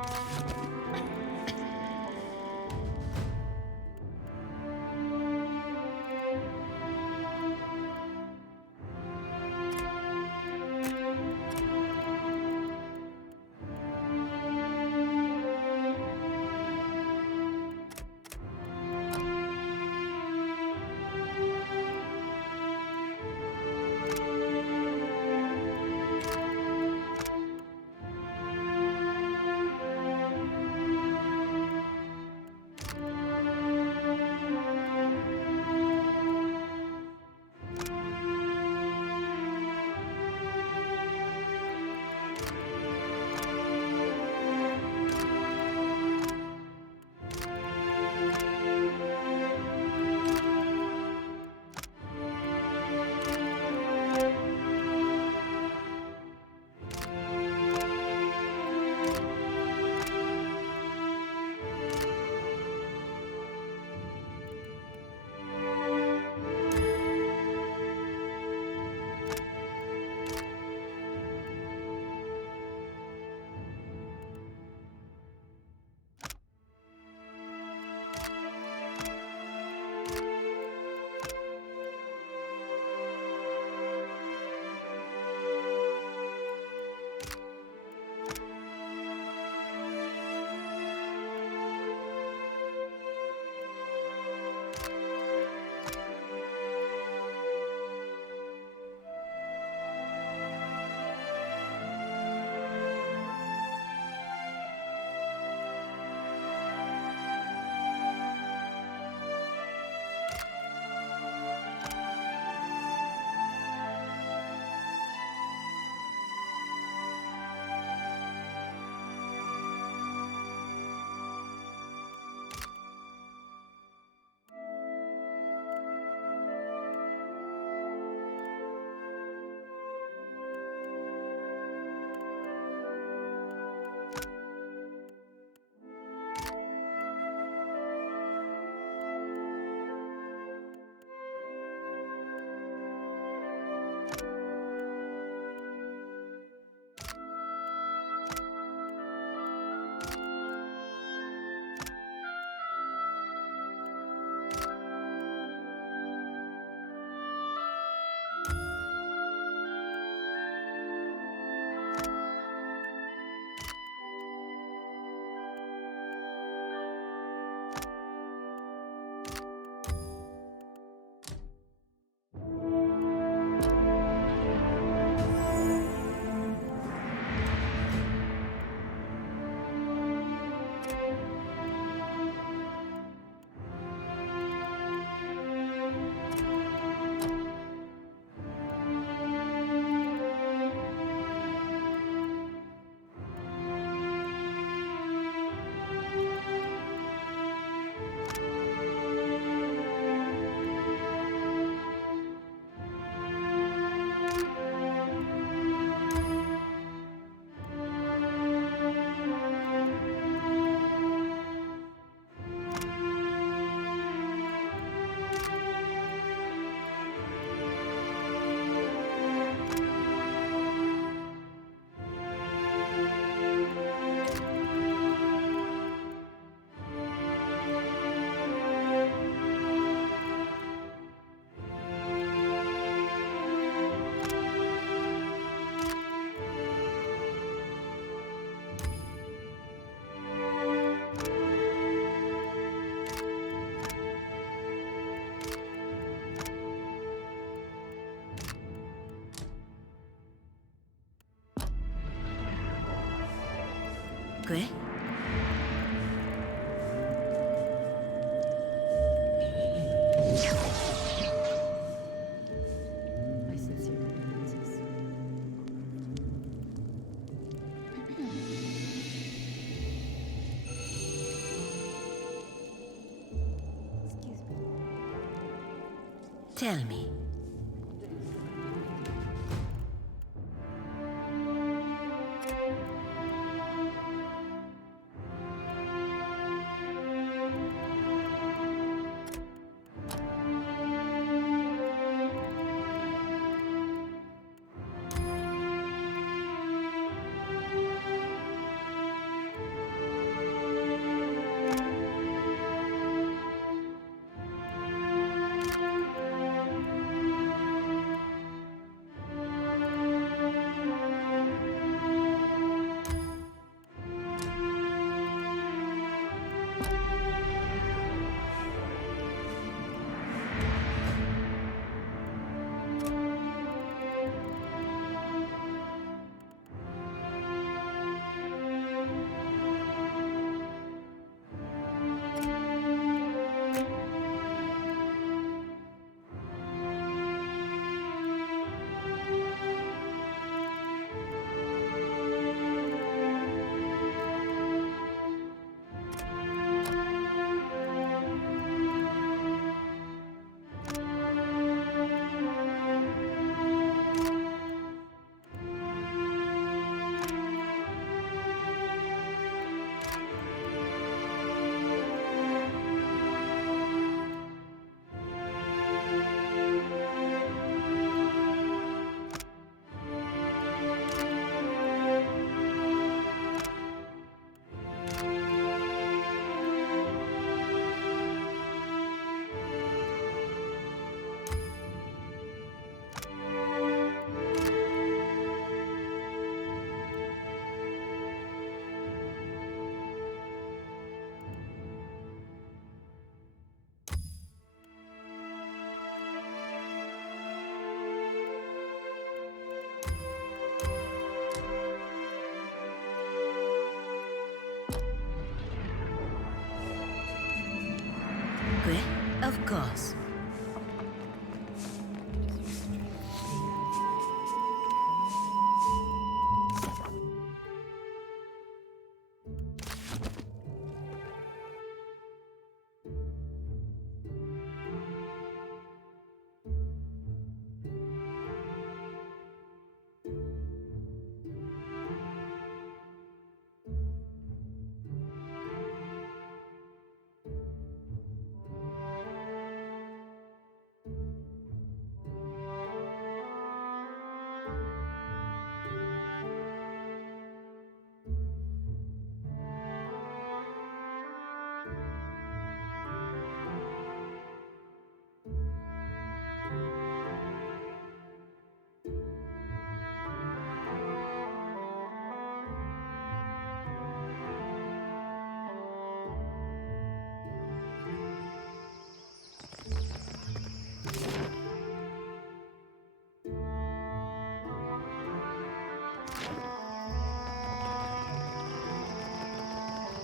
¿Qué? Tell me.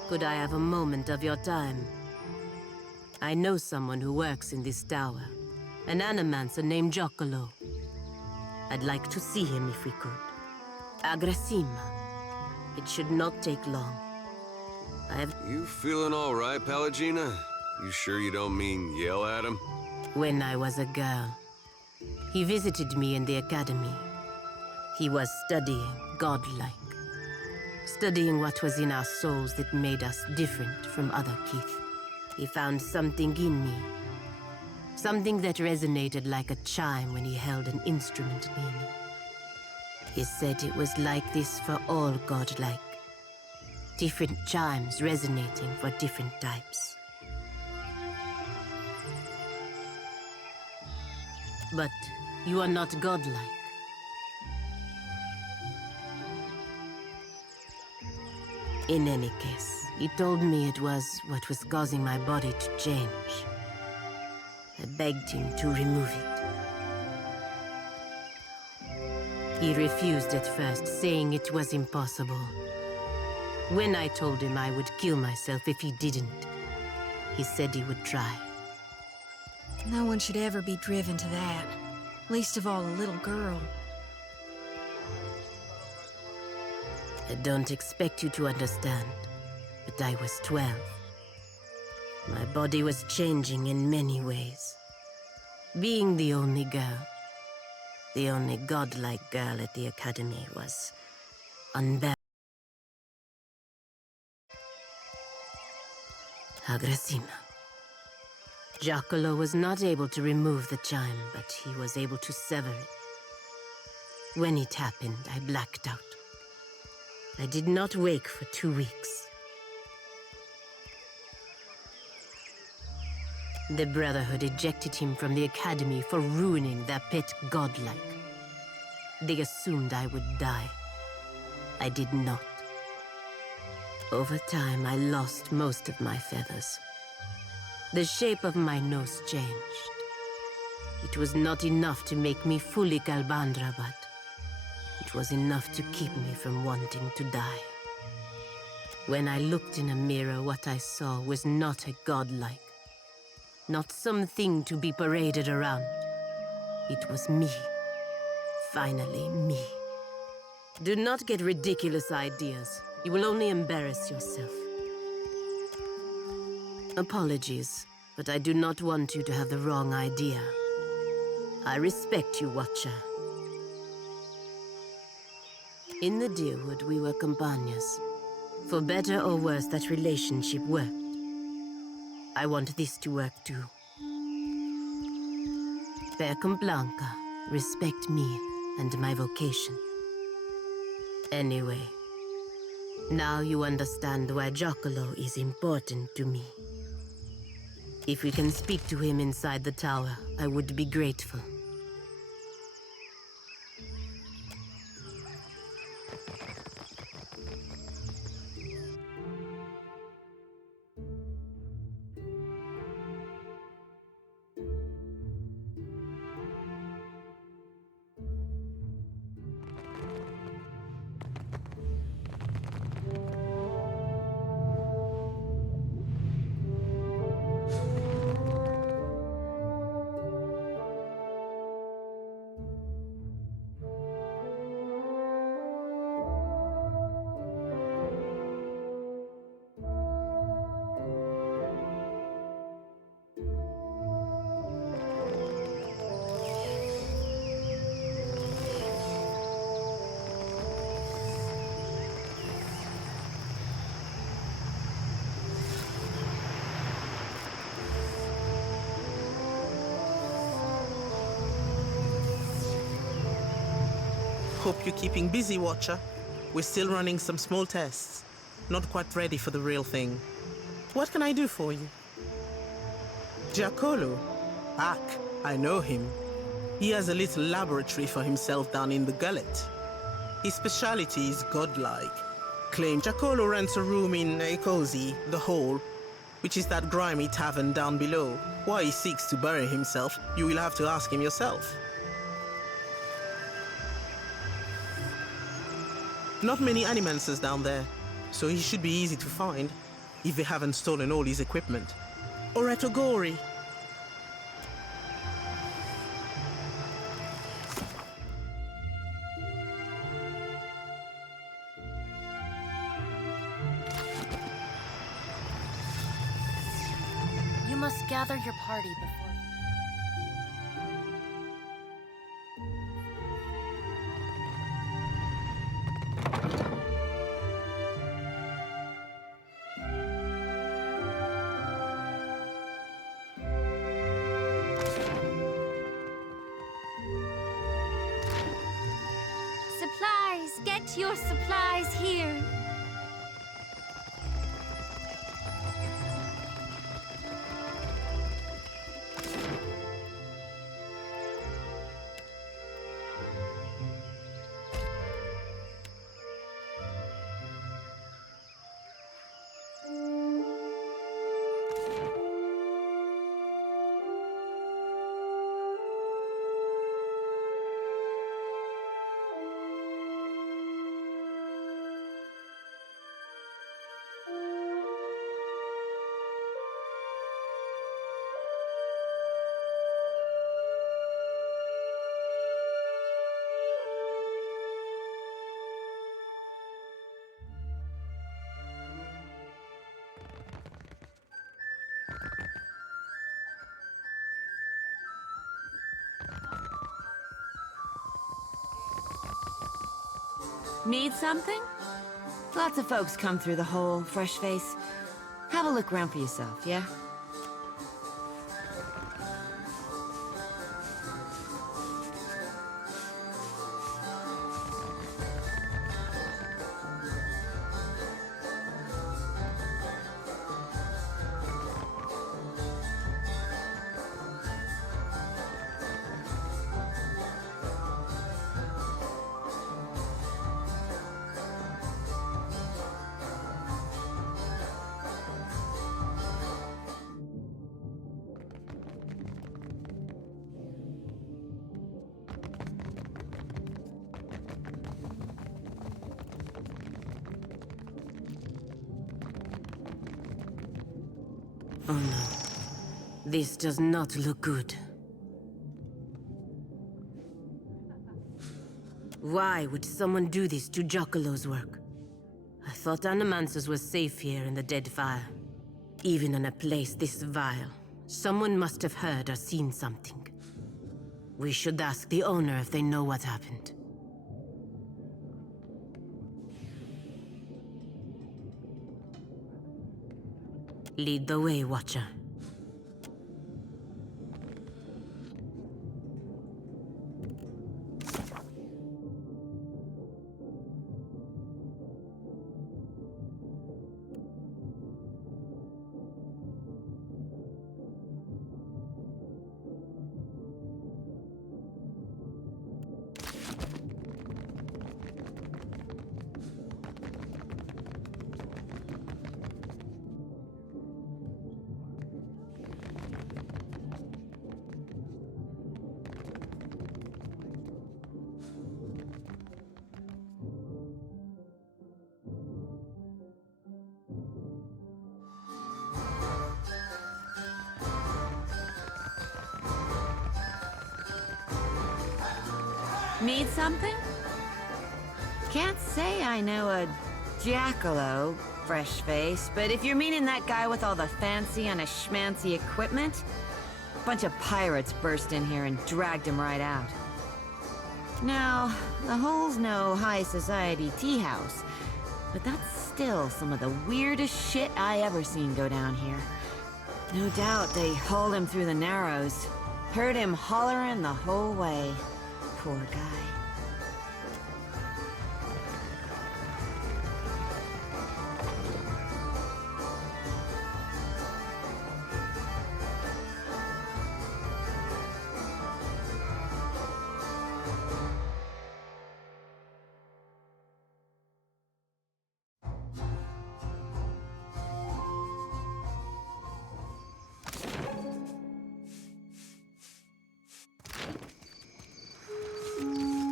Could I have a moment of your time? I know someone who works in this tower. An animancer named Giacolo. I'd like to see him if we could. Aggressima. It should not take long. I have... You feeling all right, Pallegina? You sure you don't mean yell at him? When I was a girl, he visited me in the academy. He was studying godlike. Studying what was in our souls that made us different from other Keith. He found something in me. Something that resonated like a chime when he held an instrument near me. He said it was like this for all godlike. Different chimes resonating for different types. But you are not godlike. In any case, he told me it was what was causing my body to change. I begged him to remove it. He refused at first, saying it was impossible. When I told him I would kill myself if he didn't, he said he would try. No one should ever be driven to that. Least of all a little girl. I don't expect you to understand, but I was 12. My body was changing in many ways. Being the only girl, the only godlike girl at the academy, was unbearable. Aggressima. Giacolo was not able to remove the chime, but he was able to sever it. When it happened, I blacked out. I did not wake for 2 weeks. The Brotherhood ejected him from the academy for ruining their pet godlike. They assumed I would die. I did not. Over time, I lost most of my feathers. The shape of my nose changed. It was not enough to make me fully Calbandra, but it was enough to keep me from wanting to die. When I looked in a mirror, what I saw was not a godlike. Not something to be paraded around. It was me. Finally, me. Do not get ridiculous ideas. You will only embarrass yourself. Apologies, but I do not want you to have the wrong idea. I respect you, Watcher. In the Deerwood, we were companions. For better or worse, that relationship worked. I want this to work too. Per Blanca, respect me and my vocation. Anyway, now you understand why Giacolo is important to me. If we can speak to him inside the tower, I would be grateful. Hope you're keeping busy, Watcher. We're still running some small tests. Not quite ready for the real thing. What can I do for you? Giacolo? Ak, I know him. He has a little laboratory for himself down in the gullet. His specialty is godlike. Claim Giacolo rents a room in Cozy, the Hole, which is that grimy tavern down below. Why he seeks to bury himself, you will have to ask him yourself. Not many animancers down there, so he should be easy to find. if they haven't stolen all his equipment. Or at Ogori. You must gather your party before... Supplies! Get your supplies here! Need something? Lots of folks come through the hole, fresh face. Have a look around for yourself, yeah? Oh no. This does not look good. Why would someone do this to Giacolo's work? I thought animanthers was safe here in the Deadfire. Even in a place this vile, someone must have heard or seen something. We should ask the owner if they know what happened. Lead the way, Watcher. Need something? Can't say I know a Giacolo, fresh face, but if you're meaning that guy with all the fancy and a schmancy equipment, a bunch of pirates burst in here and dragged him right out. Now, the hole's no high society tea house, but that's still some of the weirdest shit I ever seen go down here. No doubt they hauled him through the Narrows. Heard him hollering the whole way. Poor guy.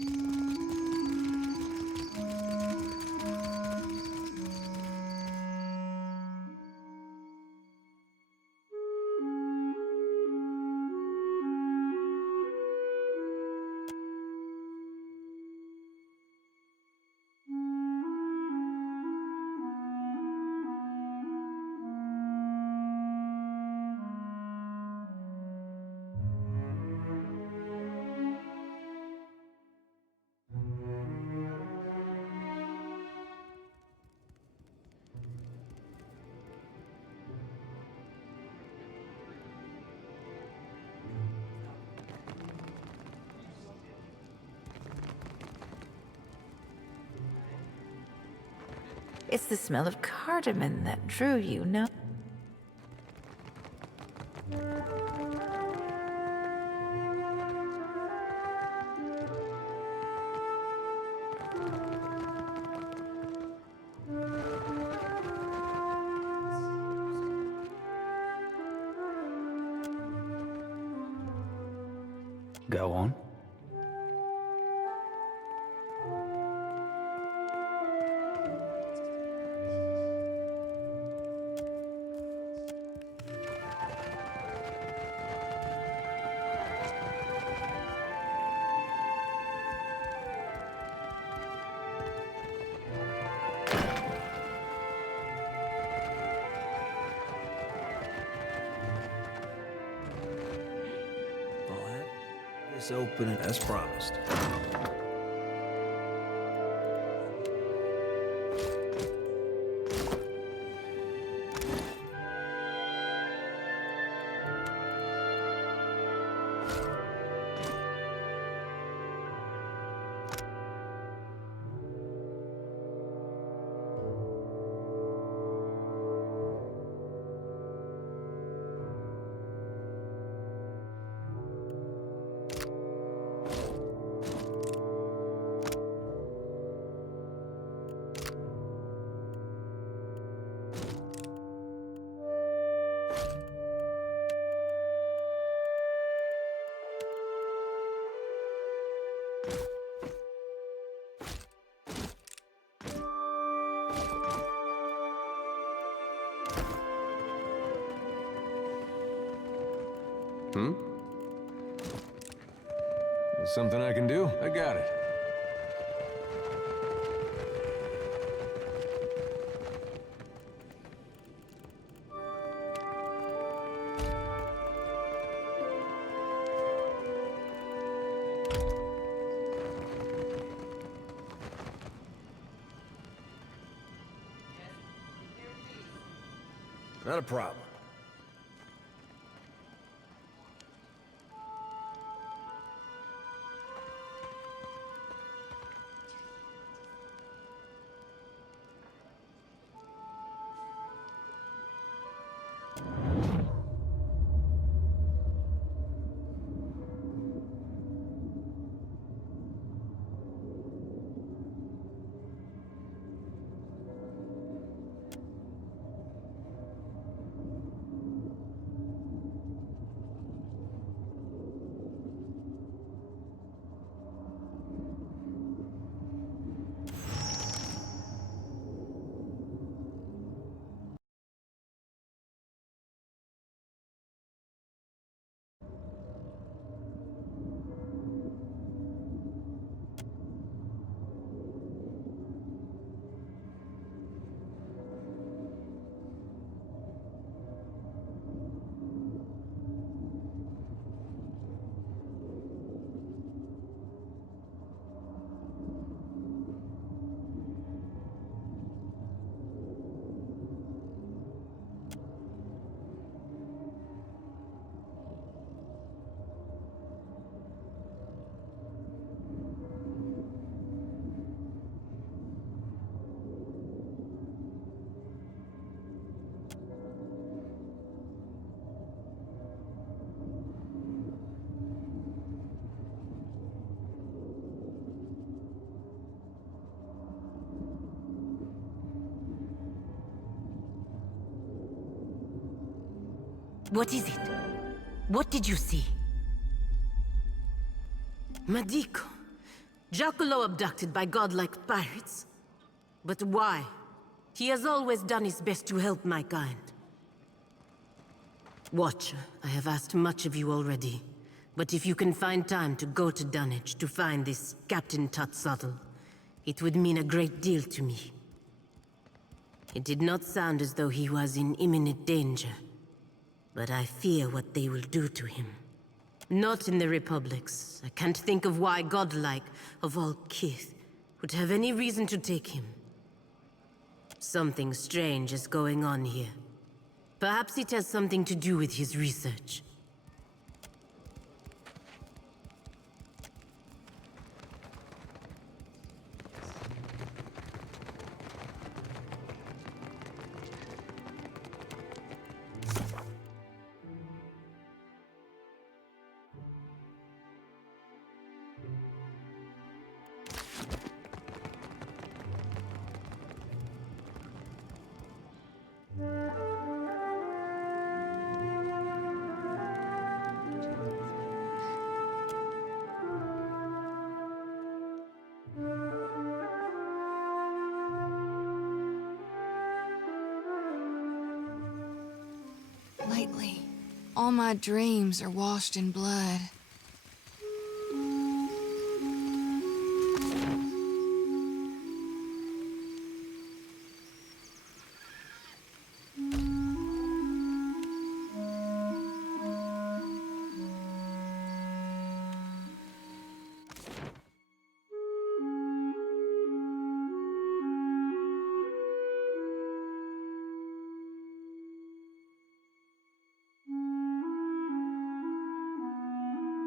It's the smell of cardamom that drew you, no? Go on. Let's open it as promised. There's something I can do? I got it. Not a problem. What is it? What did you see? Ma dico, Giacolo abducted by godlike pirates? But why? He has always done his best to help my kind. Watcher, I have asked much of you already. But if you can find time to go to Dunwich to find this Captain Tutsuddle, it would mean a great deal to me. It did not sound as though he was in imminent danger, but I fear what they will do to him. Not in the Republics. I can't think of why godlike, of all kith, would have any reason to take him. Something strange is going on here. Perhaps it has something to do with his research. Lately, all my dreams are washed in blood.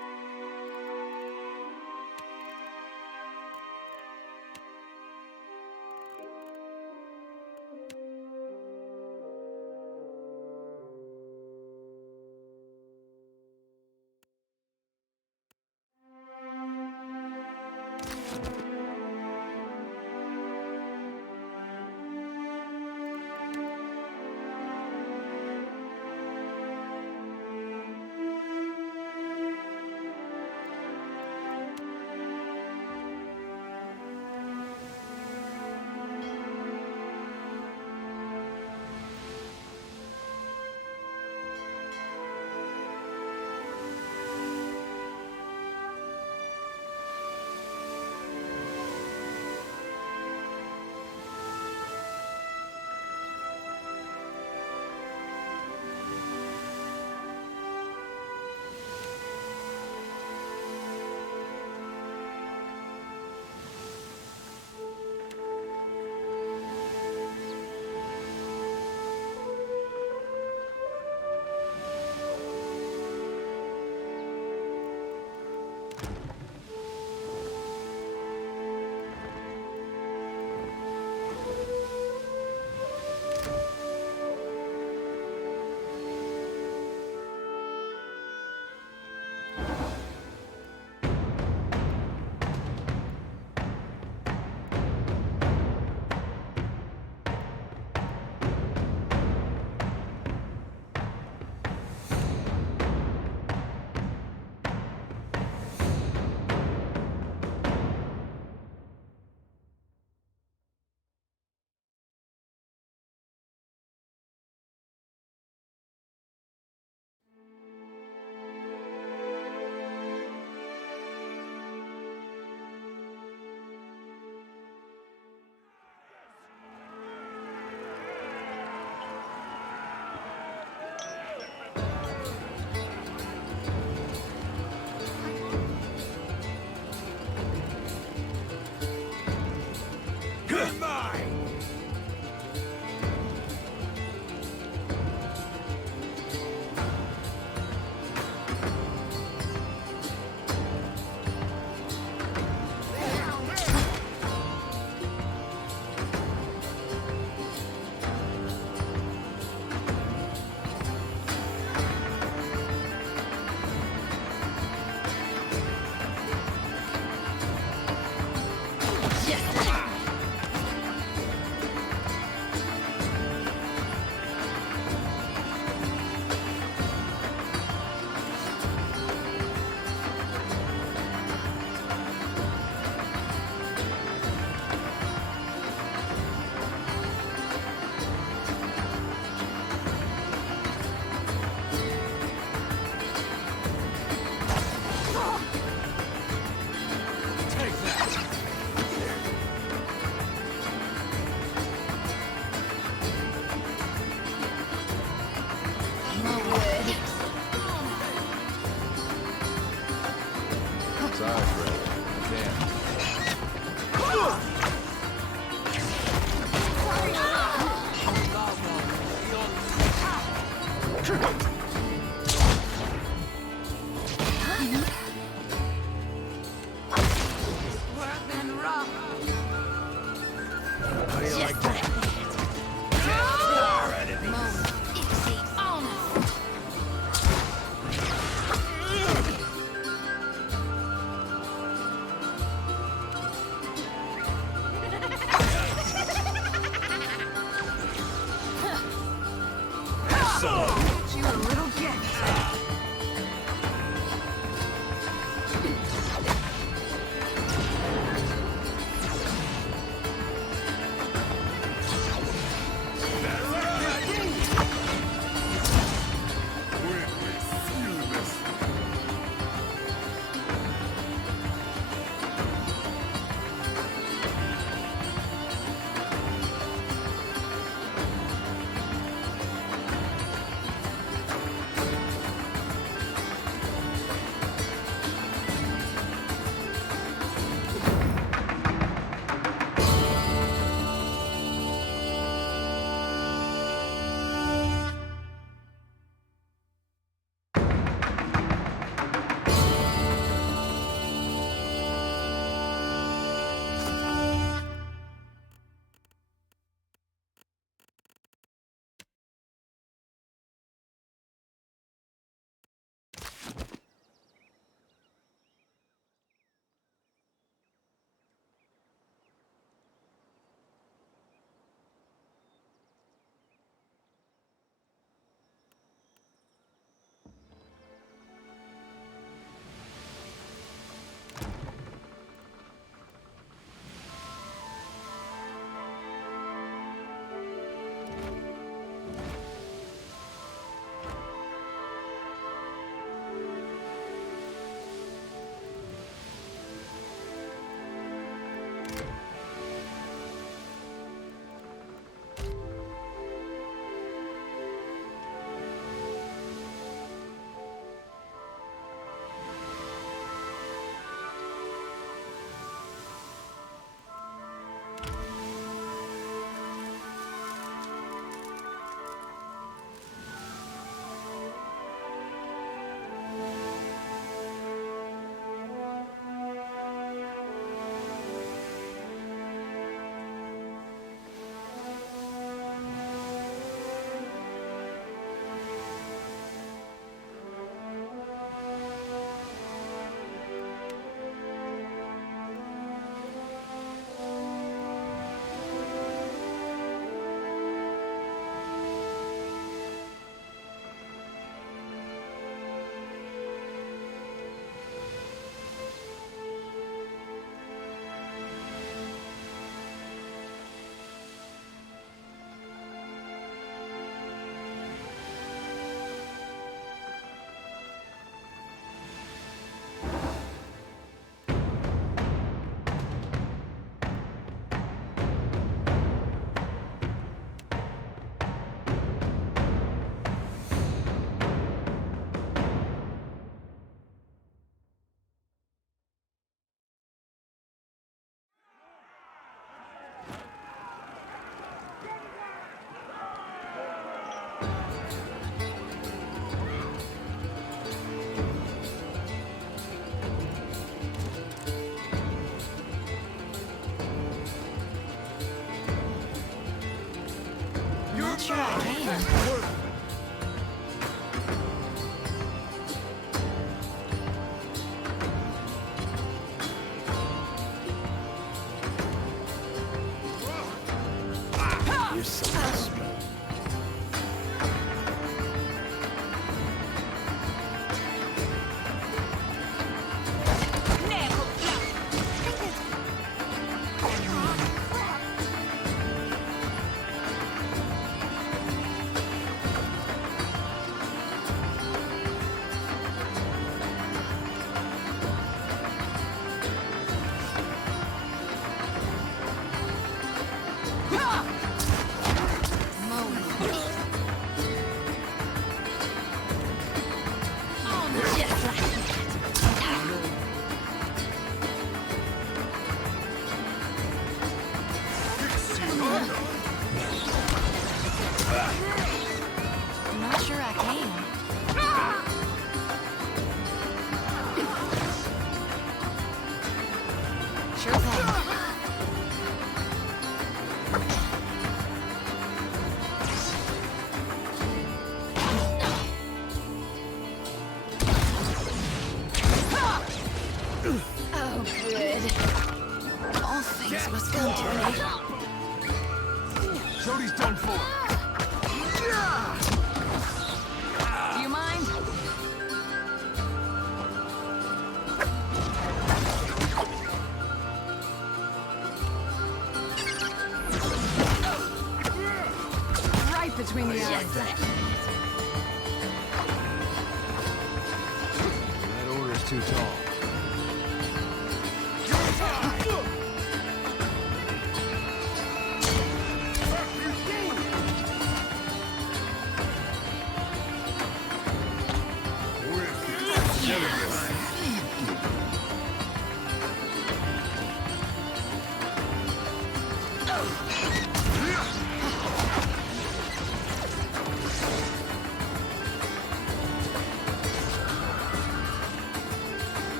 Come to me. Jody's done for. Do you mind? Right between the eyes. That order's too tall.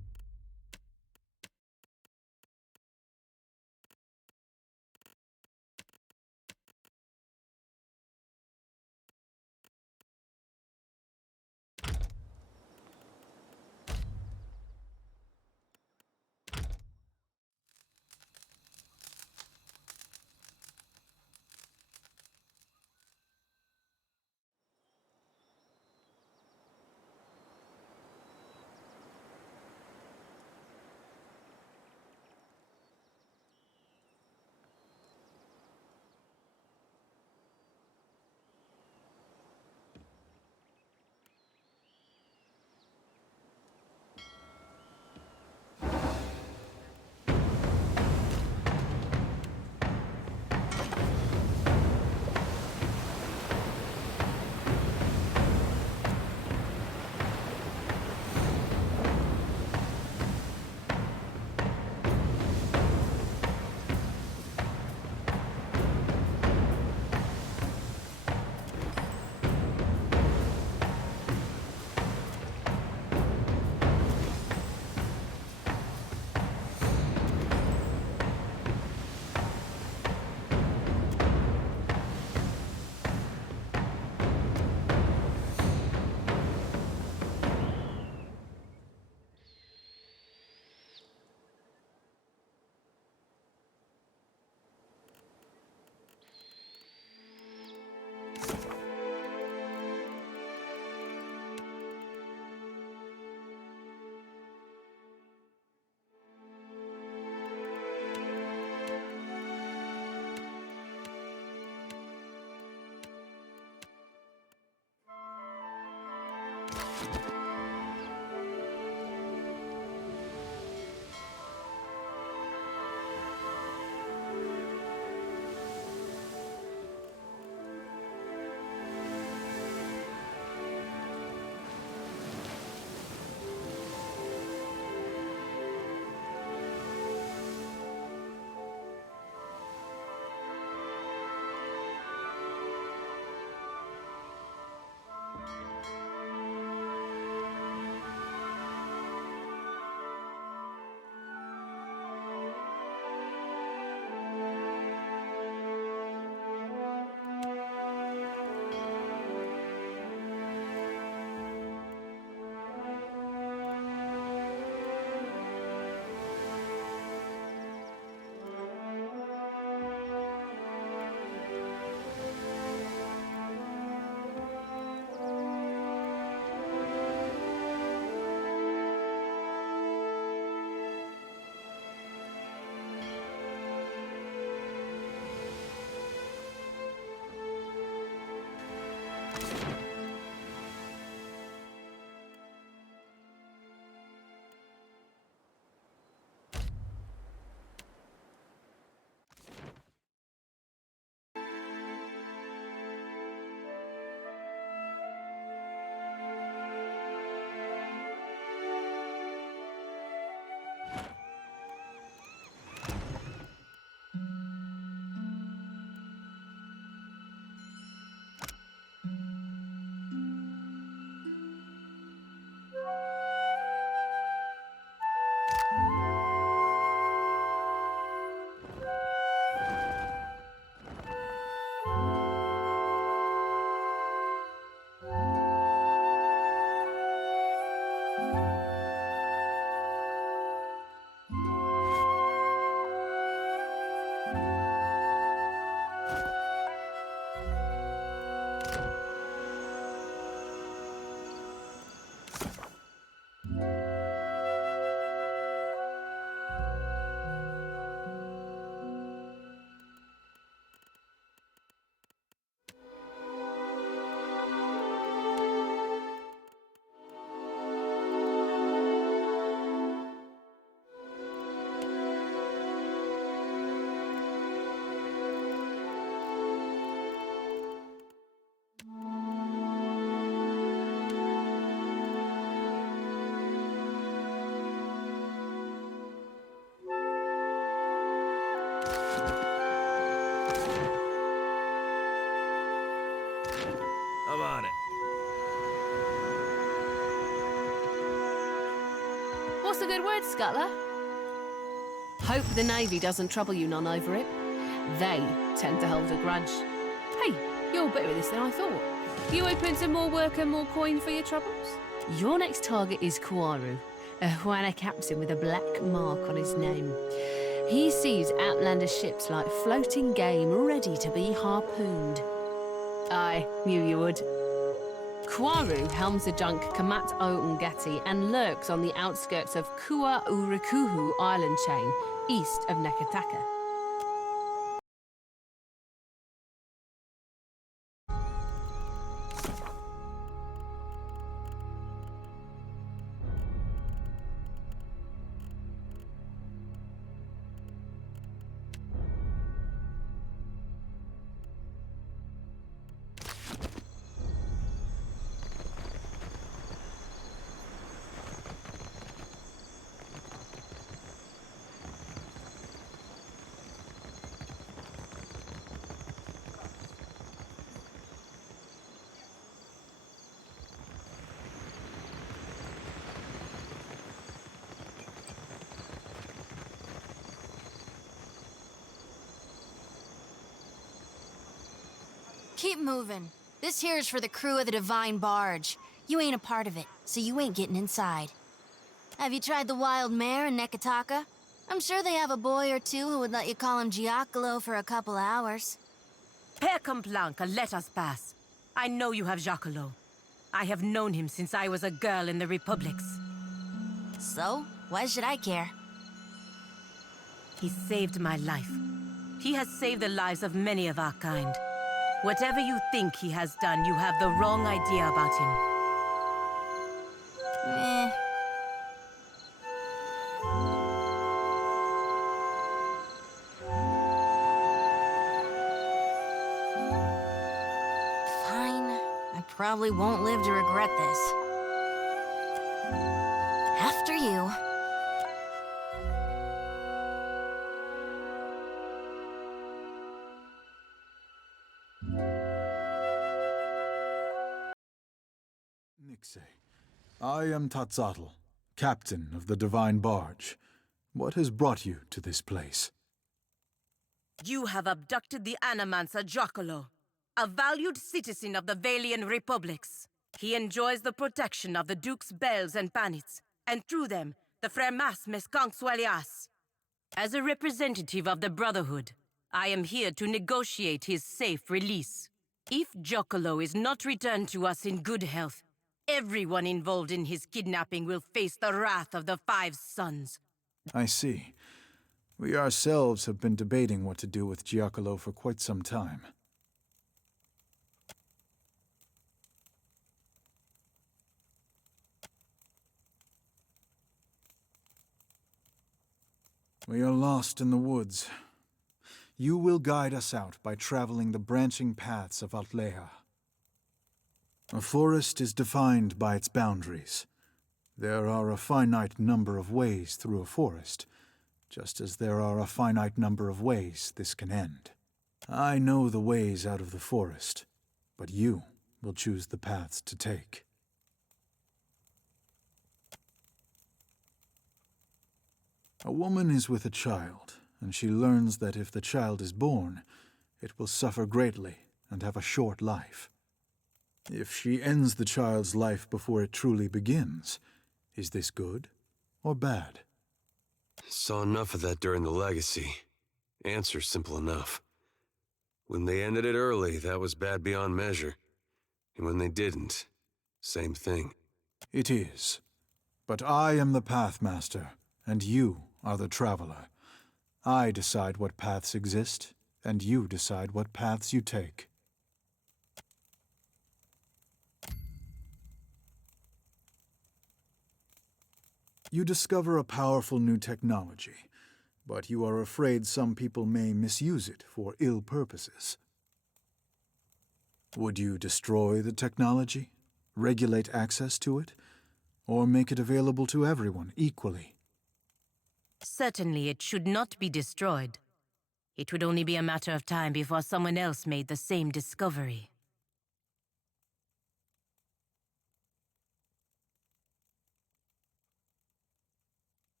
good word, Scuttler. Hope the Navy doesn't trouble you none over it. They tend to hold a grudge. Hey, you're better at this than I thought. You open to more work and more coin for your troubles? Your next target is Kuaru, a Huana captain with a black mark on his name. He sees outlander ships like floating game ready to be harpooned. I knew you would. Kuaru helms the junk Kamat O Ngati and lurks on the outskirts of Kua Urikuhu island chain, east of Nekataka. Keep moving. This here is for the crew of the Divine Barge. You ain't a part of it, so you ain't getting inside. Have you tried the wild mare in Nekataka? I'm sure they have a boy or two who would let you call him Giacolo for a couple hours. Per Complanca, let us pass. I know you have Giacolo. I have known him since I was a girl in the Republics. So, why should I care? He saved my life. He has saved the lives of many of our kind. Whatever you think he has done, you have the wrong idea about him. Fine. I probably won't live to regret this. After you. I am Tatzatl, captain of the Divine Barge. What has brought you to this place? You have abducted the animantra Giacolo, a valued citizen of the Valian Republics. He enjoys the protection of the Duke's bells and panits, and through them, the Fremas Meskankswalias. As a representative of the Brotherhood, I am here to negotiate his safe release. If Giacolo is not returned to us in good health, everyone involved in his kidnapping will face the wrath of the Five Sons. I see. We ourselves have been debating what to do with Giacolo for quite some time. We are lost in the woods. You will guide us out by traveling the branching paths of Altleha. A forest is defined by its boundaries. There are a finite number of ways through a forest, just as there are a finite number of ways this can end. I know the ways out of the forest, but you will choose the paths to take. A woman is with a child, and she learns that if the child is born, it will suffer greatly and have a short life. If she ends the child's life before it truly begins, is this good or bad? Saw enough of that during the Legacy. Answer simple enough. When they ended it early, that was bad beyond measure. And when they didn't, same thing. It is. But I am the Pathmaster, and you are the Traveler. I decide what paths exist, and you decide what paths you take. You discover a powerful new technology, but you are afraid some people may misuse it for ill purposes. Would you destroy the technology, regulate access to it, or make it available to everyone equally? Certainly it should not be destroyed. It would only be a matter of time before someone else made the same discovery.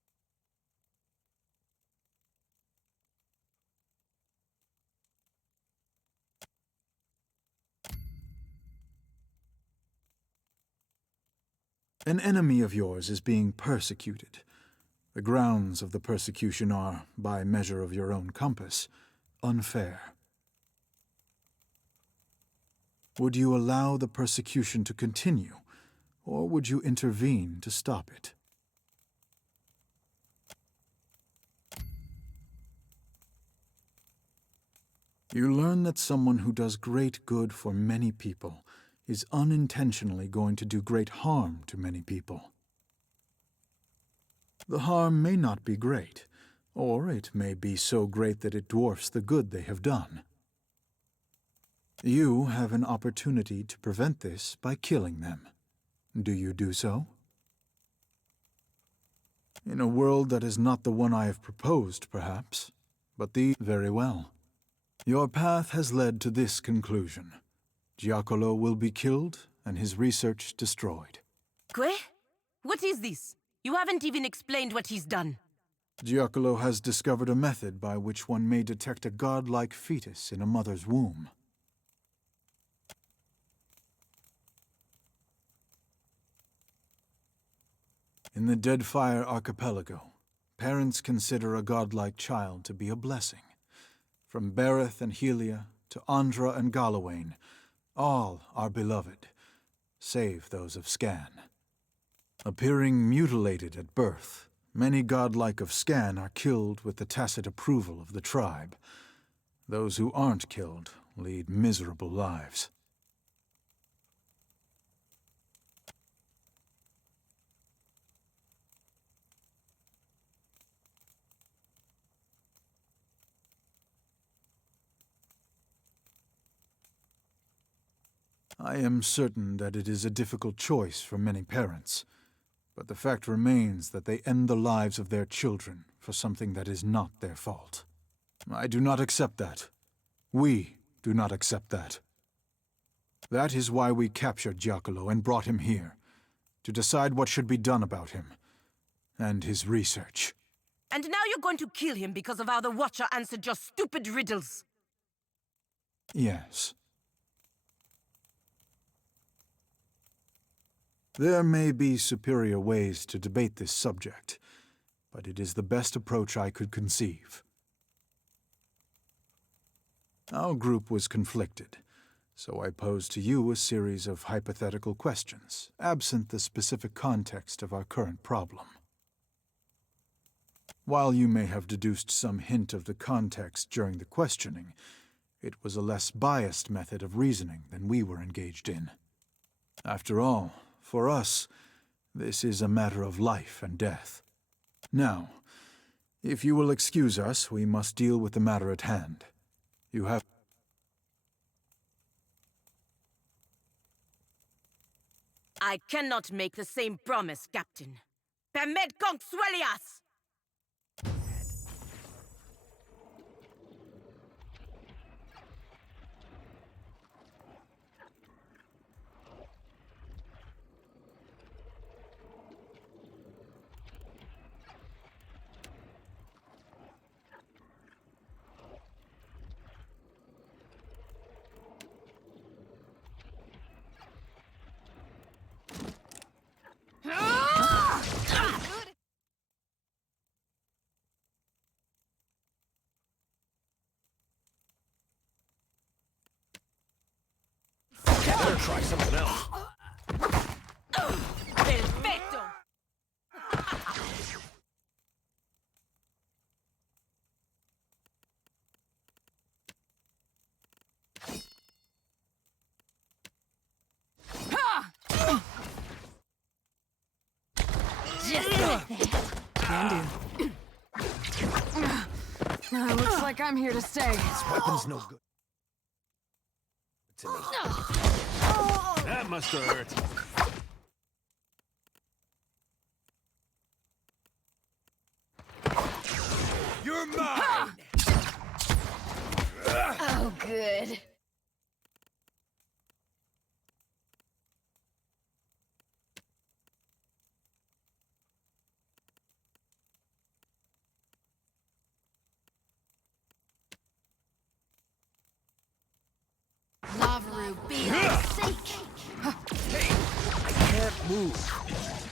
An enemy of yours is being persecuted. The grounds of the persecution are, by measure of your own compass, unfair. Would you allow the persecution to continue, or would you intervene to stop it? You learn that someone who does great good for many people is unintentionally going to do great harm to many people. The harm may not be great, or it may be so great that it dwarfs the good they have done. You have an opportunity to prevent this by killing them. Do you do so? In a world that is not the one I have proposed, perhaps, but very well. Your path has led to this conclusion. Giacolo will be killed and his research destroyed. Que? What is this? You haven't even explained what he's done. Giacolo has discovered a method by which one may detect a godlike fetus in a mother's womb. In the Deadfire archipelago, parents consider a godlike child to be a blessing. From Bereth and Helia to Andra and Galawain, all are beloved, save those of Scan. Appearing mutilated at birth, many godlike of Scan are killed with the tacit approval of the tribe. Those who aren't killed lead miserable lives. I am certain that it is a difficult choice for many parents, but the fact remains that they end the lives of their children for something that is not their fault. I do not accept that. We do not accept that. That is why we captured Giacolo and brought him here, to decide what should be done about him, and his research. And now you're going to kill him because of how the Watcher answered your stupid riddles. Yes. There may be superior ways to debate this subject, but it is the best approach I could conceive. Our group was conflicted, so I posed to you a series of hypothetical questions, absent the specific context of our current problem. While you may have deduced some hint of the context during the questioning, it was a less biased method of reasoning than we were engaged in. After all, for us, this is a matter of life and death. Now, if you will excuse us, we must deal with the matter at hand. You have... I cannot make the same promise, Captain. Permet consuelias! Better try something else. Perfecto! Just like that. Can do. Looks like I'm here to stay. This weapon's no good to me. That must have hurt. You're mine! Oh, good. Lavaru, be our sake! Hey, I can't move.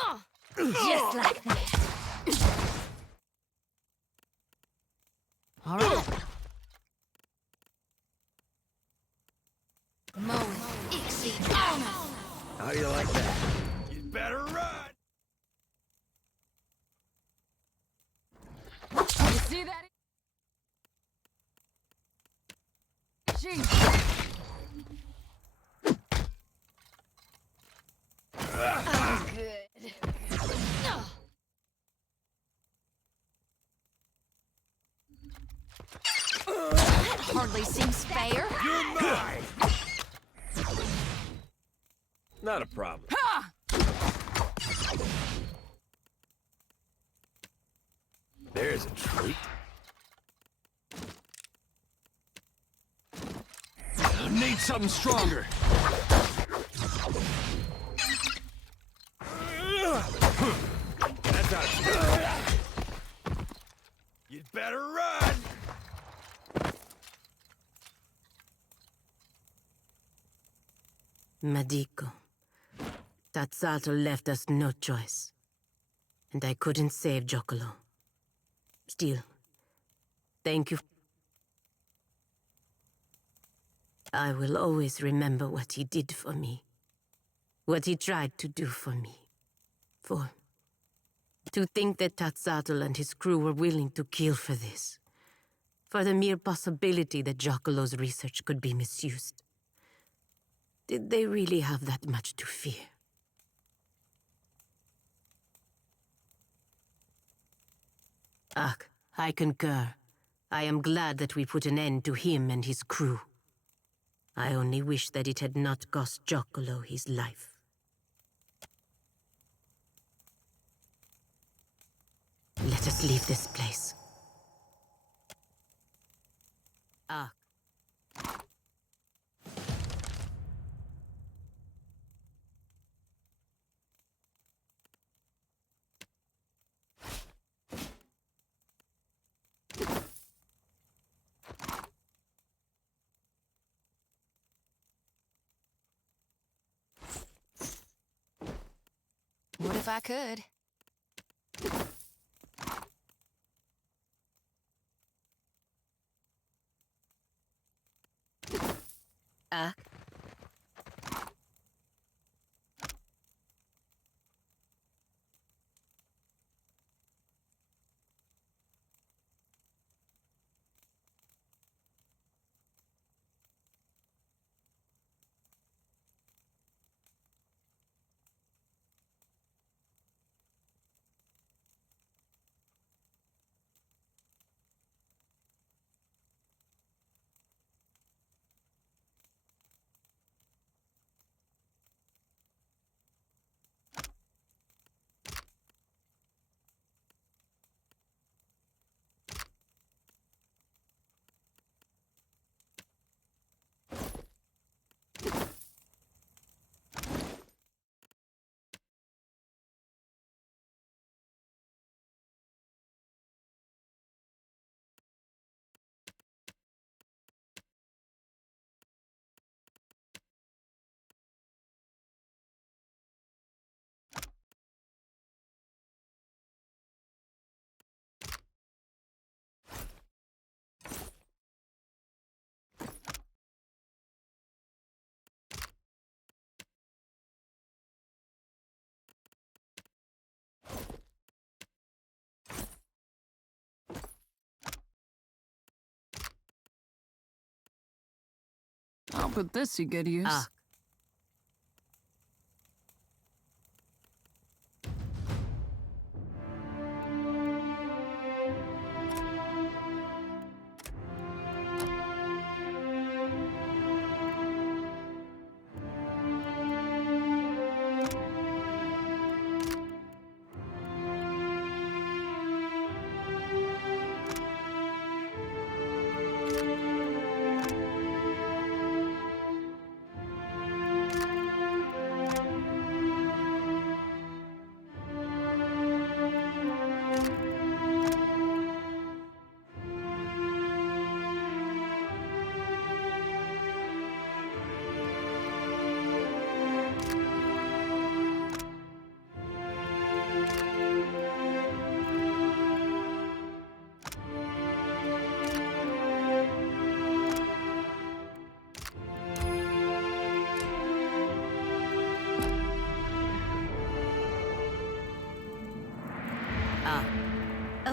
Just like that. All right. Moe, Ixie, Alma. How do you like that? You'd better run! You see that? Jeez. Oh, good. That hardly seems fair. You're mine! Not a problem. There's a treat. I need something stronger. That's how you'd better run! Medico. Tazzato left us no choice. And I couldn't save Giacolo. Still, thank you. I will always remember what he did for me. What he tried to do for me. To think that Tazzato and his crew were willing to kill for this. For the mere possibility that Giacolo's research could be misused. Did they really have that much to fear? I concur. I am glad that we put an end to him and his crew. I only wish that it had not cost Giacolo his life. Let us leave this place. What if I could? I'll put this to good use.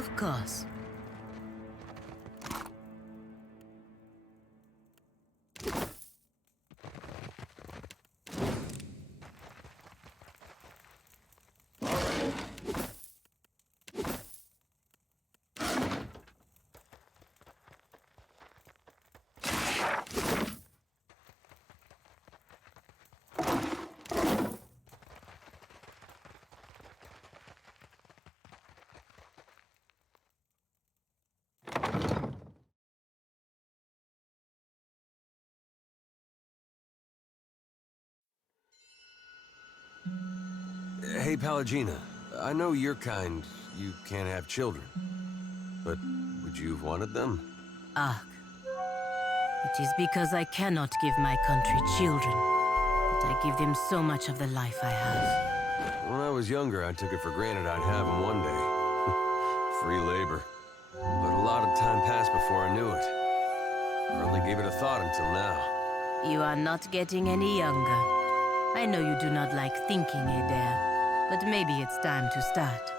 Of course. Hey, Pallegina, I know you're kind, you can't have children. But would you have wanted them? Ah. It is because I cannot give my country children that I give them so much of the life I have. When I was younger, I took it for granted I'd have them one day. Free labor. But a lot of time passed before I knew it. Hardly gave it a thought until now. You are not getting any younger. I know you do not like thinking, Adair, but maybe it's time to start.